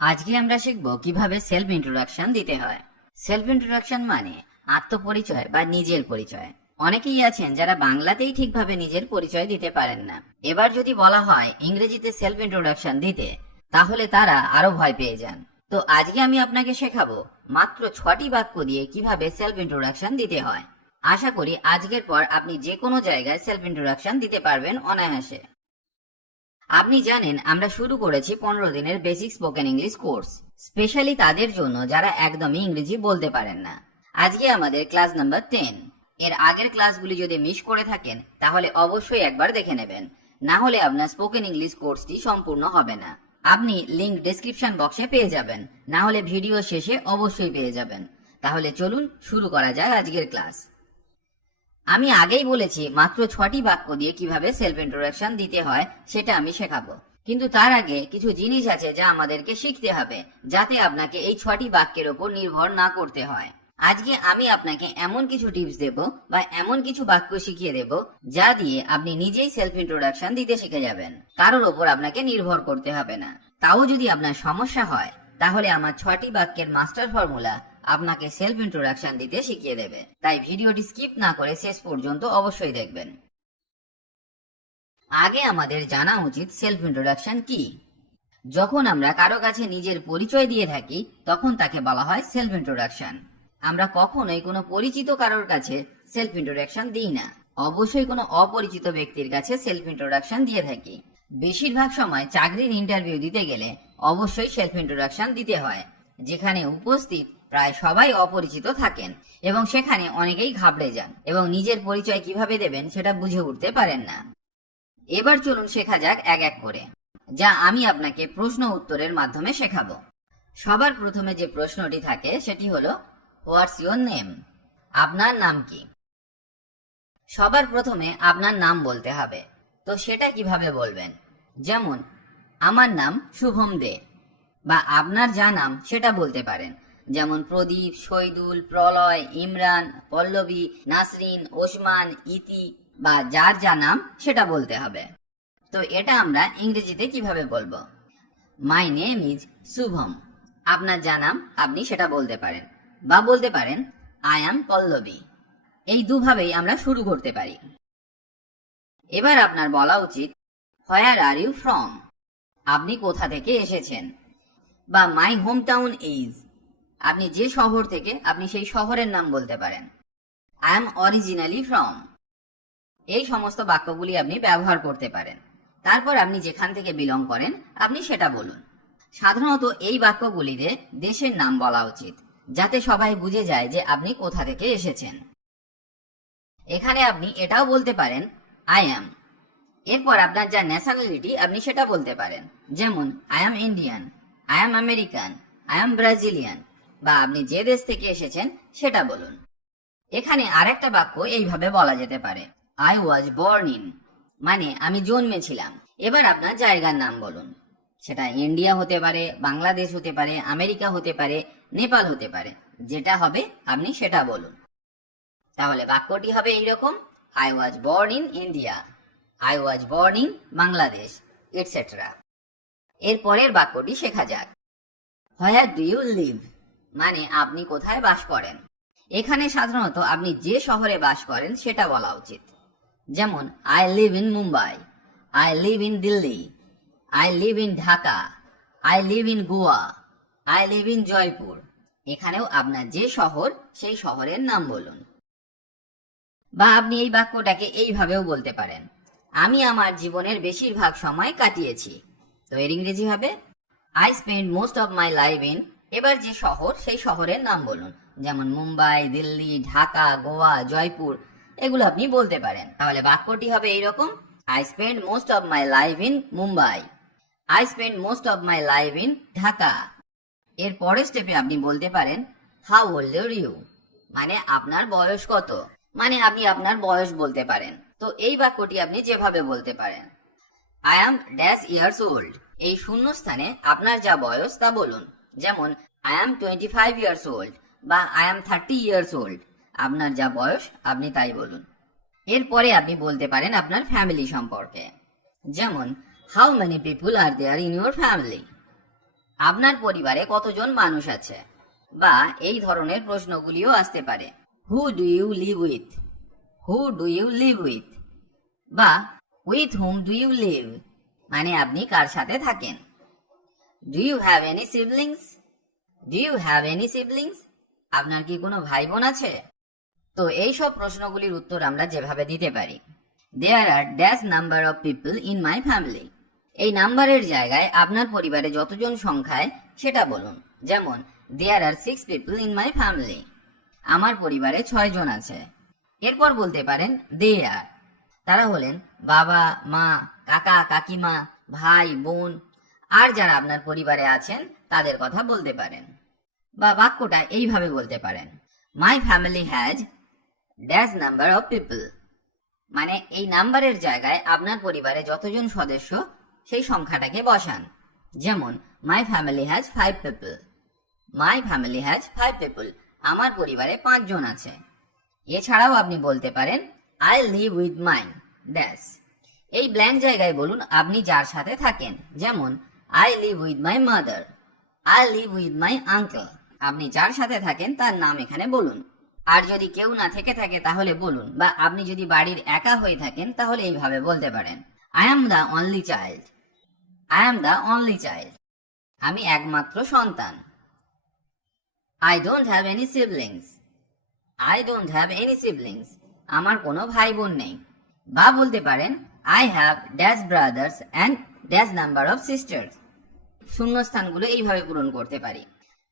আজকে আমরা শিখব কিভাবে সেলফ ইন্ট্রোডাকশন দিতে হয়। সেলফ ইন্ট্রোডাকশন মানে আত্মপরিচয় বা নিজের পরিচয়। অনেকেই আছেন যারা বাংলাতেই ঠিকভাবে নিজের পরিচয় দিতে পারেন না। এবার যদি বলা হয় ইংরেজিতে সেলফ ইন্ট্রোডাকশন দিতে, তাহলে তারা আরো ভয় পেয়ে যান। তো আজকে আমি আপনাকে শেখাবো মাত্র 6টি বাক্য দিয়ে কিভাবে সেলফ ইন্ট্রোডাকশন দিতে হয়। আশা করি আজকের পর আপনি যে কোনো জায়গায় সেলফ ইন্ট্রোডাকশন দিতে পারবেন অনায়াসে। আপনি জানেন আমরা শুরু করেছি 15 দিনের basic spoken English course, specially তাদের জন্য যারা একদমই ইংরেজি বলতে পারেন না। আজকে আমাদের ক্লাস নাম্বার 10। এর আগের ক্লাসগুলি যদি মিস করে থাকেন তাহলে অবশ্যই একবার দেখে নেবেন, না হলে আপনার স্পোকেন ইংলিশ কোর্সটি সম্পূর্ণ হবে না। আপনি লিংক ডেসক্রিপশন বক্সে পেয়ে যাবেন, না হলে ভিডিও শেষে অবশ্যই পেয়ে যাবেন। তাহলে চলুন শুরু করা যাক আজকের ক্লাস। আমি আগেই বলেছি মাত্র 6টি বাক্য দিয়ে কিভাবে সেলফ ইন্ট্রোডাকশন দিতে হয় সেটা আমি শেখাবো, কিন্তু তার আগে কিছু জিনিস আছে যা আমাদেরকে শিখতে হবে, যাতে আপনাকে এই 6টি বাক্যের উপর নির্ভর না করতে হয়। আজকে আমি আপনাকে এমন কিছু টিপস দেব বা এমন কিছু বাক্য শিখিয়ে দেব যা দিয়ে আপনি নিজেই সেলফ ইন্ট্রোডাকশন দিতে শিখে যাবেন, কারোর ওপর আপনাকে নির্ভর করতে হবে না। তাও যদি আপনার সমস্যা হয় তাহলে আমার 6টি বাক্যের মাস্টার ফর্মুলা আপনাকে সেলফ ইন্ট্রোডাকশন দিতে শিখিয়ে দেবে, তাই ভিডিওটি স্কিপ না করে শেষ পর্যন্ত অবশ্যই দেখবেন। আগে আমাদের জানা উচিত সেলফ ইন্ট্রোডাকশন কি। যখন আমরা কারো কাছে নিজের পরিচয় দিয়ে থাকি তখন তাকে বলা হয় সেলফ ইন্ট্রোডাকশন। আমরা কখনোই কোনো পরিচিত কারোর কাছে সেলফ ইন্ট্রোডাকশন দিই না, অবশ্যই কোনো অপরিচিত ব্যক্তির কাছে সেলফ ইন্ট্রোডাকশন দিয়ে থাকি। বেশিরভাগ সময় চাকরির ইন্টারভিউ দিতে গেলে অবশ্যই সেলফ ইন্ট্রোডাকশন দিতে হয়, যেখানে উপস্থিত প্রায় সবাই অপরিচিত থাকেন এবং সেখানে অনেকেই ঘাবড়ে যান এবং নিজের পরিচয় কিভাবে দেবেন সেটা বুঝে উঠতে পারেন না। এবার চলুন শেখা যাক এক এক করে, যা আমি আপনাকে প্রশ্ন উত্তরের মাধ্যমে শেখাবো। সবার প্রথমে যে প্রশ্নটি থাকে সেটি হলো হোয়াটস ইওর নেম, আপনার নাম কি। সবার প্রথমে আপনার নাম বলতে হবে, তো সেটা কিভাবে বলবেন? যেমন আমার নাম শুভম দে, বা আপনার যা নাম সেটা বলতে পারেন, যেমন প্রদীপ, শহীদুল, প্রলয়, ইমরান, পল্লবী, নাসরিন, ওসমান, ইতি, বা যার যা নাম সেটা বলতে হবে। তো এটা আমরা ইংরেজিতে কিভাবে বলবো? My name is Shubham. আপনার যা নাম আপনি সেটা বলতে পারেন, বা বলতে পারেন আই অ্যাম পল্লবী। এই দুভাবেই আমরা শুরু করতে পারি। এবার আপনার বলা উচিত হোয়ার আর ইউ ফ্রম, আপনি কোথা থেকে এসেছেন, বা মাই হোম টাউন ইজ, আপনি যে শহর থেকে আপনি সেই শহরের নাম বলতে পারেন। I am originally from. এই সমস্ত বাক্যগুলি আপনি ব্যবহার করতে পারেন। তারপর আপনি যেখান থেকে বিলং করেন আপনি সেটা বলুন। সাধারণত এই বাক্যগুলিতে দেশের নাম বলা উচিত, যাতে সবাই বুঝে যায় যে আপনি কোথা থেকে এসেছেন। এখানে আপনি এটাও বলতে পারেন আই অ্যাম। এরপর আপনার যা ন্যাশনালিটি আপনি সেটা বলতে পারেন, যেমন I am Indian, I am American, I am Brazilian, বা আপনি যে দেশ থেকে এসেছেন সেটা বলুন। এখানে আরেকটা বাক্য এইভাবে বলা যেতে পারে আই ওয়াজ বর্ন ইন, মানে আমি জন্মেছিলাম। এবার আপনার জায়গার নাম বলুন, সেটা ইন্ডিয়া হতে পারে, বাংলাদেশ হতে পারে, আমেরিকা হতে পারে, নেপাল হতে পারে, যেটা হবে আপনি সেটা বলুন। তাহলে বাক্যটি হবে এইরকম, I was born in India, I was born in Bangladesh, etcetera. এর পরের বাক্যটি শেখা যাক। হোয়ার ডু ইউ লিভ, মানে আপনি কোথায় বাস করেন। এখানে সাধারণত আপনি যে শহরে বাস করেন সেটা বলা উচিত, যেমন I live in Mumbai, I live in Delhi, I live in Dhaka, I live in Goa, I live in Jaipur. এখানেও আপনার যে শহর সেই শহরের নাম বলুন। বা আপনি এই বাক্যটাকে এইভাবেও বলতে পারেন, আমি আমার জীবনের বেশিরভাগ সময় কাটিয়েছি। তো এর ইংরেজি হবে I spend most of my life in. এবার যে শহর সেই শহরের নাম বলুন, যেমন মুম্বাই, দিল্লি, ঢাকা, গোয়া, জয়পুর, এগুলো আপনি বলতে পারেন। তাহলে বাক্যটি হবে এইরকম, I spend most of my life in Mumbai, I spend most of my life in Dhaka. এর পরের স্টেপে আপনি বলতে পারেন হাউ ওল্ড আর ইউ, মানে আপনার বয়স কত, মানে আপনি আপনার বয়স বলতে পারেন। তো এই বাক্যটি আপনি যেভাবে বলতে পারেন, I am dash years old, এই শূন্যস্থানে আপনার যা বয়স তা বলুন, যেমন আই অ্যাম 25 ইয়ার্স ওল্ড, বা আই অ্যাম 30 ইয়ার্স ওল্ড। আপনার যা বয়স আপনি তাই বলুন। এরপরে আপনি বলতে পারেন আপনার ফ্যামিলি সম্পর্কে, যেমন how many people are there in your family. আপনার পরিবারে কতজন মানুষ আছে, বা এই ধরনের প্রশ্নগুলিও আসতে পারে। Who do you live with, who do you live with, বা with whom do you live, মানে আপনি কার সাথে থাকেন। Do you have any siblings, do you have any siblings, আপনার কি কোনো ভাই বোন আছে। তো এই সব প্রশ্নগুলির উত্তর আমরা যেভাবে দিতে পারি, there are dash number of people in my family, এই নাম্বারের জায়গায় আপনার পরিবারে যতজন সংখ্যায় সেটা বলুন। যেমন দেয়ার আর 6 পিপল ইন মাই ফ্যামিলি, আমার পরিবারে 6 জন আছে। এরপর বলতে পারেন দে আর, তারা হলেন বাবা, মা, কাকা, কাকিমা, ভাই, বোন, আর যারা আপনার পরিবারে আছেন তাদের কথা বলতে পারেন। বা বাক্যটা এইভাবে বলতে পারেন, my family has dash number of people, মানে এই নাম্বারের জায়গায় আপনার পরিবারে যতজন সদস্য সেই সংখ্যাটাকে বসান। যেমন my family has 5 people, my family has 5 people, আমার পরিবারে 5 জন আছে। এছাড়াও আপনি বলতে পারেন I live with my dash, এই ব্ল্যাঙ্ক জায়গায় বলুন আপনি যার সাথে থাকেন। যেমন I live with my mother, I live with my uncle, আপনি যার সাথে থাকেন তার নাম এখানে বলুন। আর যদি কেউ না থেকে থাকে তাহলে বলুন, বা আপনি যদি বাড়ির একা হয়ে থাকেন তাহলে এইভাবে বলতে পারেন, I am the only child, I am the only child, আমি একমাত্র সন্তান। I don't have any siblings, I don't have any siblings, আমার কোনো ভাই বোন নেই। বা বলতে পারেন I have dash brothers and dash number of sisters, শূন্যস্থানগুলো এইভাবে পূরণ করতে পারি,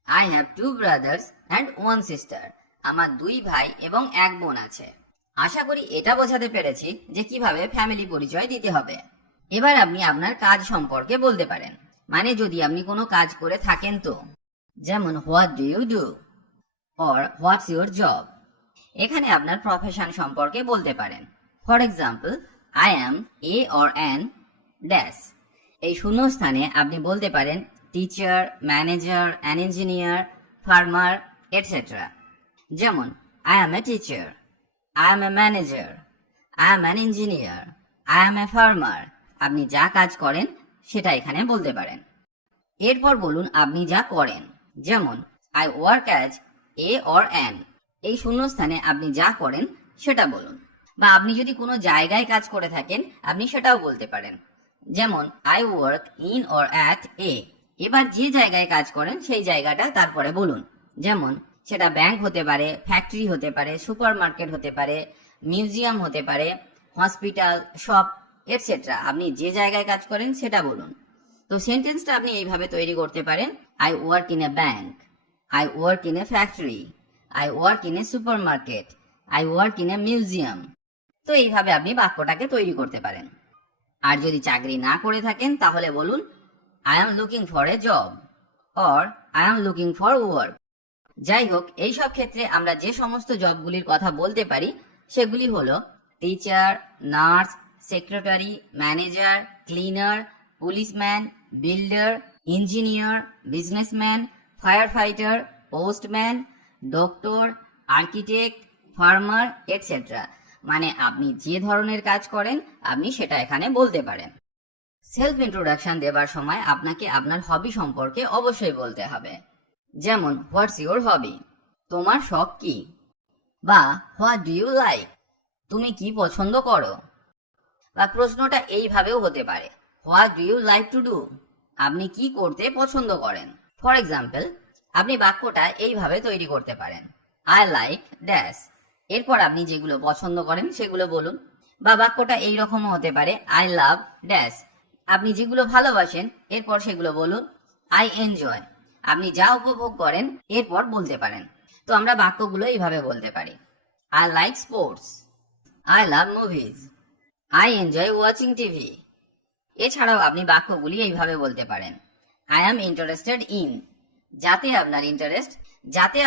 I have 2 brothers and 1 sister, আমার 2 ভাই এবং 1 বোন আছে। আশা করি এটা বোঝাতে পেরেছি যে কিভাবে ফ্যামিলি পরিচয় দিতে হবে। এবার আপনি আপনার কাজ সম্পর্কে বলতে পারেন, মানে যদি আপনি কোনো কাজ করে থাকেন তো, যেমন what do you do or what's your job, এখানে আপনার প্রফেশন সম্পর্কে বলতে পারেন। For example I am a or an dash, এই শূন্যস্থানে আপনি বলতে পারেন teacher, manager, an engineer, farmer, etcetera. যেমন I am a teacher, I am a manager, I am an engineer, I am a farmer, আপনি যা কাজ করেন সেটা এখানে বলতে পারেন। এরপর বলুন আপনি যা করেন। যেমন I work as a or an, এই শূন্যস্থানে আপনি যা করেন সেটা বলুন। বা আপনি যদি কোনো জায়গায় কাজ করে থাকেন আপনি সেটাও বলতে পারেন। যেমন I work in or at a, এবার যে জায়গায় কাজ করেন সেই জায়গাটা তারপরে বলুন। যেমন সেটা ব্যাংক হতে পারে, ফ্যাক্টরি হতে পারে, সুপার মার্কেট হতে পারে, মিউজিয়াম হতে পারে, হসপিটাল, শপ, এটসেট্রা, আপনি যে জায়গায় কাজ করেন সেটা বলুন। তো সেন্টেন্সটা আপনি এইভাবে তৈরি করতে পারেন, I work in a bank, I work in a factory, I work in a super market, I work in a museum. তো এইভাবে আপনি বাক্যটাকে তৈরি করতে পারেন। আর যদি চাকরি না করে থাকেন তাহলে বলুন I am looking for a job or I am looking for work. যাই হোক, এই সব ক্ষেত্রে আমরা যে সমস্ত জবগুলির কথা বলতে পারি সেগুলি হলো teacher, nurse, secretary, manager, cleaner, policeman, builder, engineer, businessman, fire fighter, postman, doctor, architect, farmer, etcetera. মানে আপনি যে ধরনের কাজ করেন আপনি সেটা এখানে বলতে পারেন। সেলফ ইন্ট্রোডাকশন দেবার সময় আপনাকে আপনার হবি সম্পর্কে অবশ্যই বলতে হবে। যেমন হোয়াটস ইউর হবি, তোমার শখ কি? বা হোয়াট ডু ইউ লাইক, তুমি কি পছন্দ করো? বা প্রশ্নটা এইভাবেও হতে পারে, what do you like to do, আপনি কি করতে পছন্দ করেন? ফর এক্সাম্পল আপনি বাক্যটা এইভাবে তৈরি করতে পারেন, আই লাইক ড্যাশ, এরপর আপনি যেগুলো পছন্দ করেন সেগুলো বলুন। বা বাক্যটা এইরকমও হতে পারে, আই লাভ ড্যাশ, আপনি যেগুলো ভালোবাসেন এরপর সেগুলো বলুন। আই এনজয়, আপনি যা উপভোগ করেন এরপর বলতে পারেন। তো আমরা বাক্যগুলো এইভাবে বলতে পারি, I like sports, I love movies, I enjoy watching TV. এছাড়াও আপনি বাক্যগুলি এইভাবে বলতে পারেন, আই অ্যাম ইন্টারেস্টেড ইন, যাতে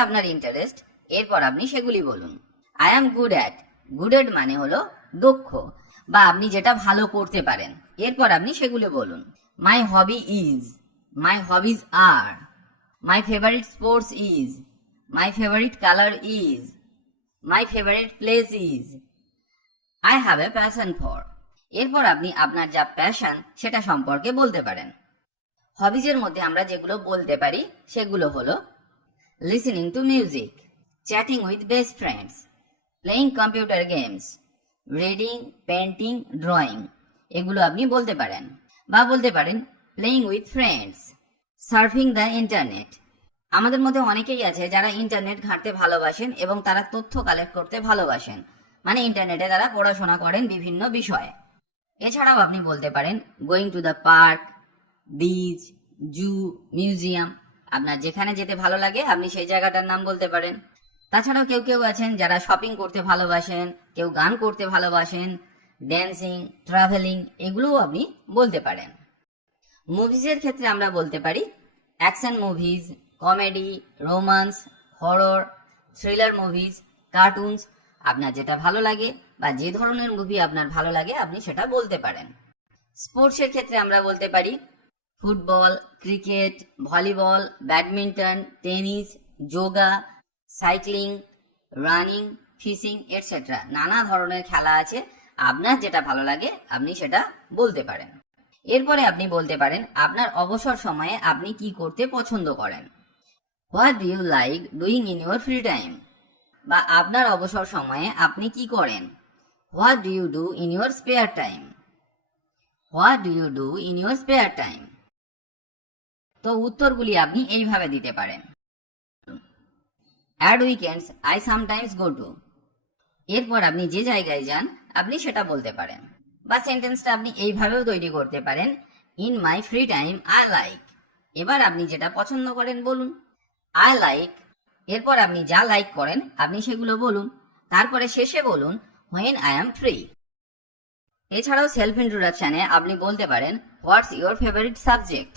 আপনার ইন্টারেস্ট, এরপর আপনি সেগুলি বলুন। I am good at, good at মানে হলো দক্ষ, বা আপনি যেটা ভালো করতে পারেন, এরপর আপনি সেগুলো বলুন। My hobby is, my hobbies are, my favourite sports is, my favourite colour is, my favourite place is, I have a passion for. এরপর আপনি আপনার যা প্যাশন সেটা সম্পর্কে বলতে পারেন। হবিজের মধ্যে আমরা যেগুলো বলতে পারি সেগুলো হলো listening to music, chatting with best friends, playing computer games, reading, painting, drawing, এগুলো আপনি বলতে পারেন। বা বলতে পারেন playing with friends, surfing the internet. আমাদের মধ্যে অনেকেই আছে যারা ইন্টারনেট ঘাঁটতে ভালোবাসেন এবং তারা তথ্য কালেক্ট করতে ভালোবাসেন, মানে ইন্টারনেটে তারা পড়াশোনা করেন বিভিন্ন বিষয়ে। এছাড়াও আপনি বলতে পারেন going to the park, beach, zoo, museum. আপনার যেখানে যেতে ভালো লাগে আপনি সেই জায়গাটার নাম বলতে পারেন। তাছাড়াও কেউ কেউ আছেন যারা শপিং করতে ভালোবাসেন, কেউ গান করতে ভালোবাসেন, ড্যান্সিং, ট্রাভেলিং, এগুলোও আপনি বলতে পারেন। মুভিজের ক্ষেত্রে আমরা বলতে পারি action movies, comedy, romance, horror, thriller movies, cartoons. আপনার যেটা ভালো লাগে বা যে ধরনের মুভি আপনার ভালো লাগে আপনি সেটা বলতে পারেন। স্পোর্টসের ক্ষেত্রে আমরা বলতে পারি football, cricket, volleyball, badminton, tennis, yoga, cycling, running, fishing etcetera. নানা ধরনের খেলা আছে, আপনার যেটা ভালো লাগে আপনি সেটা বলতে পারেন। এরপরে আপনি বলতে পারেন আপনার অবসর সময়ে আপনি কি করতে পছন্দ করেন। What do you like doing in your free time, বা আপনার অবসর সময়ে আপনি কি করেন। What do you do in your spare time, what do you do in your spare time. তো উত্তরগুলি আপনি এইভাবে দিতে পারেন। At weekends I sometimes go to. এরপর আপনি যে জায়গায় যান আপনি সেটা বলতে পারেন। বা সেন্টেন্সটা আপনি এইভাবেও তৈরি করতে পারেন, in my free time I like. এবার আপনি যেটা পছন্দ করেন বলুন, আই লাইক। এরপর আপনি যা লাইক করেন আপনি সেগুলো বলুন। তারপরে শেষে বলুন হোয়েন আই এম ফ্রি। এছাড়াও সেলফ ইন্ট্রোডাকশনে আপনি বলতে পারেন হোয়াটস ইউর ফেভারিট সাবজেক্ট।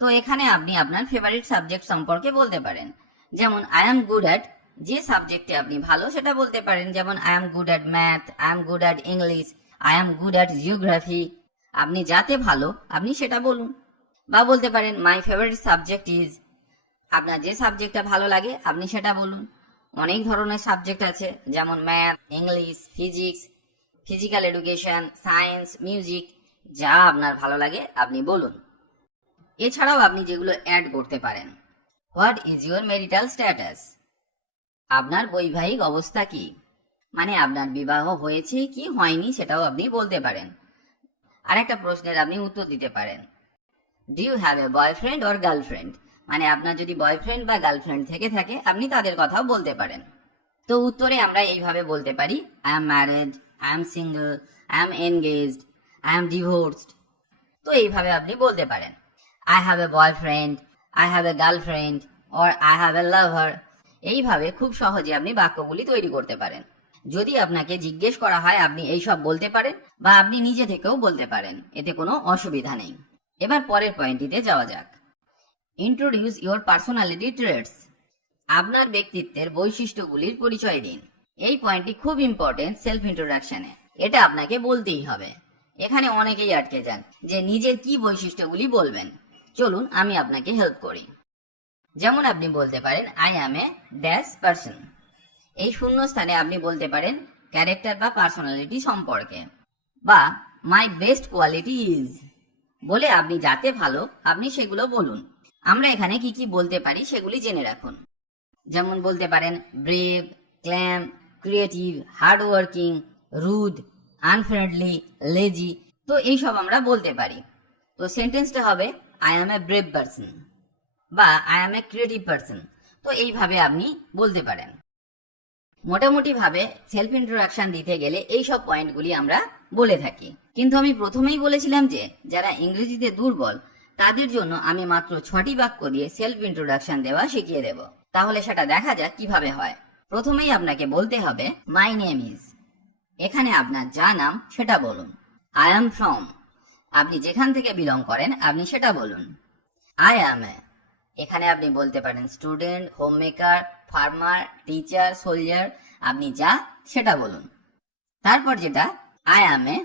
তো এখানে আপনি আপনার ফেভারিট সাবজেক্ট সম্পর্কে বলতে পারেন। যেমন আই এম গুড অ্যাট, যে সাবজেক্টে আপনি ভালো সেটা বলতে পারেন। যেমন I am good at math, I am good at English, I am good at geography. আপনি যাতে ভালো আপনি সেটা বলুন। বা বলতে পারেন মাই ফেভারিট সাবজেক্ট ইজ, আপনার যে সাবজেক্টটা ভালো লাগে আপনি সেটা বলুন। অনেক ধরনের সাবজেক্ট আছে, যেমন math, English, physics, physical education, science, music. যা আপনার ভালো লাগে আপনি বলুন। এছাড়াও আপনি যেগুলো অ্যাড করতে পারেন, what is your marital status, আপনার বৈবাহিক অবস্থা কি, মানে আপনার বিবাহ হয়েছে কি হয়নি সেটাও আপনি বলতে পারেন। আরেকটা প্রশ্নের আপনি উত্তর দিতে পারেন, do you have a boyfriend or girlfriend, মানে আপনার যদি বয়ফ্রেন্ড বা গার্লফ্রেন্ড থেকে থাকে আপনি তাদের কথাও বলতে পারেন। তো উত্তরে আমরা এইভাবে বলতে পারি, I am married, I am single, I am engaged, I am divorced. তো এইভাবে আপনি বলতে পারেন, I have a boyfriend, I have a girlfriend, or I have a lover. এইভাবে খুব সহজে আপনি বাক্যগুলি তৈরি করতে পারেন। যদি আপনাকে জিজ্ঞেস করা হয় আপনি এইসব বলতে পারেন, বা আপনি নিজে থেকেও বলতে পারেন, এতে কোনো অসুবিধা নেই। এবার পরের পয়েন্টটিতে যাওয়া যাক। ইন্ট্রোডিউস ইউর পার্সোনালিটি ট্রেটস, আপনার ব্যক্তিত্বের বৈশিষ্ট্যগুলির পরিচয় দিন। এই পয়েন্টটি খুব ইম্পর্টেন্ট সেলফ ইন্ট্রোডাকশনে, এটা আপনাকে বলতেই হবে। এখানে অনেকেই আটকে যান যে নিজের কি বৈশিষ্ট্যগুলি বলবেন। চলুন আমি আপনাকে হেল্প করি। যেমন আপনি বলতে পারেন I am a dash person. এই শূন্যস্থানে আপনি বলতে পারেন ক্যারেক্টার বা পার্সোনালিটি সম্পর্কে। বা মাই বেস্ট কোয়ালিটি ইজ, বলে আপনি যাতে ভালো আপনি সেগুলো বলুন। আমরা এখানে কি কি বলতে পারি সেগুলি জেনে রাখুন। যেমন বলতে পারেন brave, calm, creative, hard working, rude, unfriendly, lazy. তো এইসব আমরা বলতে পারি। তো সেন্টেন্সটা হবে I am a brave person বা I am a creative person. তো এইভাবে আপনি বলতে পারেন। মোটামুটি ভাবে সেলফ ইন্ট্রোডাকশন দিতে গেলে এই সব পয়েন্টগুলি আমরা বলে থাকি। কিন্তু আমি প্রথমেই বলেছিলাম যে যারা ইংরেজিতে দুর্বল তাদের জন্য আমি মাত্র 6টি বাক্য দিয়ে সেলফ ইন্ট্রোডাকশন দেওয়া শিখিয়ে দেব। তাহলে সেটা দেখা যাক কিভাবে হয়। প্রথমেই আপনাকে বলতে হবে মাই নেম ইজ। এখানে আপনার যা নাম সেটা বলুন। আই এম ফ্রম, আপনি যেখান থেকে বিলং করেন আপনি সেটা বলুন। আই অ্যাম এ, এখানে আপনি বলতে পারেন student, home maker, farmer, teacher, soldier. আপনি যা সেটা বলুন। তারপর যেটা আই অ্যাম এ,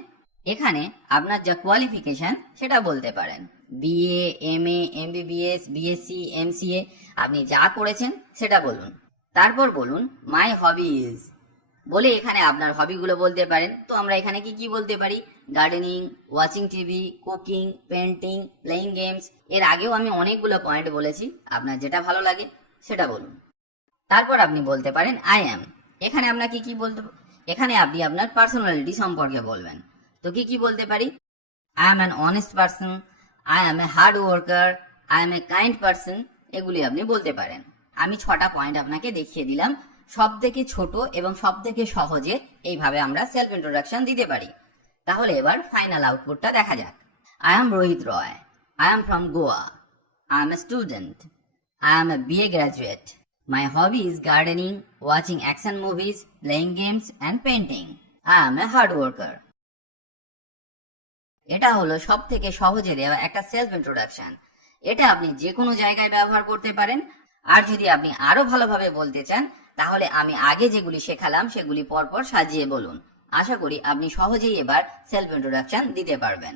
এখানে আপনার যা কোয়ালিফিকেশন সেটা বলতে পারেন। BA, MA, MBBS, BSc, MCA. আপনি যা করেছেন সেটা বলুন। তারপর বলুন মাই হবি ইজ, বলে এখানে আপনার হবিগুলো বলতে পারেন। তো আমরা এখানে কি কি বলতে পারি, gardening, watching TV, cooking, painting, playing games. এর আগেও আমি অনেকগুলো পয়েন্ট বলেছি, আপনার যেটা ভালো লাগে সেটা বলুন। তারপর আপনি বলতে পারেন আই অ্যাম। এখানে আপনাকে কি বলতে, এখানে আপনি আপনার পার্সোনালিটি সম্পর্কে বলবেন। তো কি বলতে পারি? I am an honest person, I am A hard worker, I am a kind person. এগুলি আপনি বলতে পারেন। আমি 6টা পয়েন্ট আপনাকে দেখিয়ে দিলাম। সব থেকে ছোট এবং সব থেকে সহজে এইভাবে আমরা সেলফ ইন্ট্রোডাকশন দিতে পারি। তাহলে এবার ফাইনাল আউটপুটটা দেখা যাক। I am Rohit Roy, I am from Goa, I am a student, I am A BA graduate, my hobby is gardening, watching action movies, playing games and painting, I am A hard worker. এটা হলো সব থেকে সহজে দেওয়া একটা self introduction. এটা আপনি যে কোনো জায়গায় ব্যবহার করতে পারেন। আর যদি আপনি আরো ভালোভাবে বলতে চান, তাহলে আমি আগে যেগুলি শেখালাম সেগুলি পরপর সাজিয়ে বলুন। আশা করি আপনি সহজেই এবার সেলফ ইন্ট্রোডাকশন দিতে পারবেন।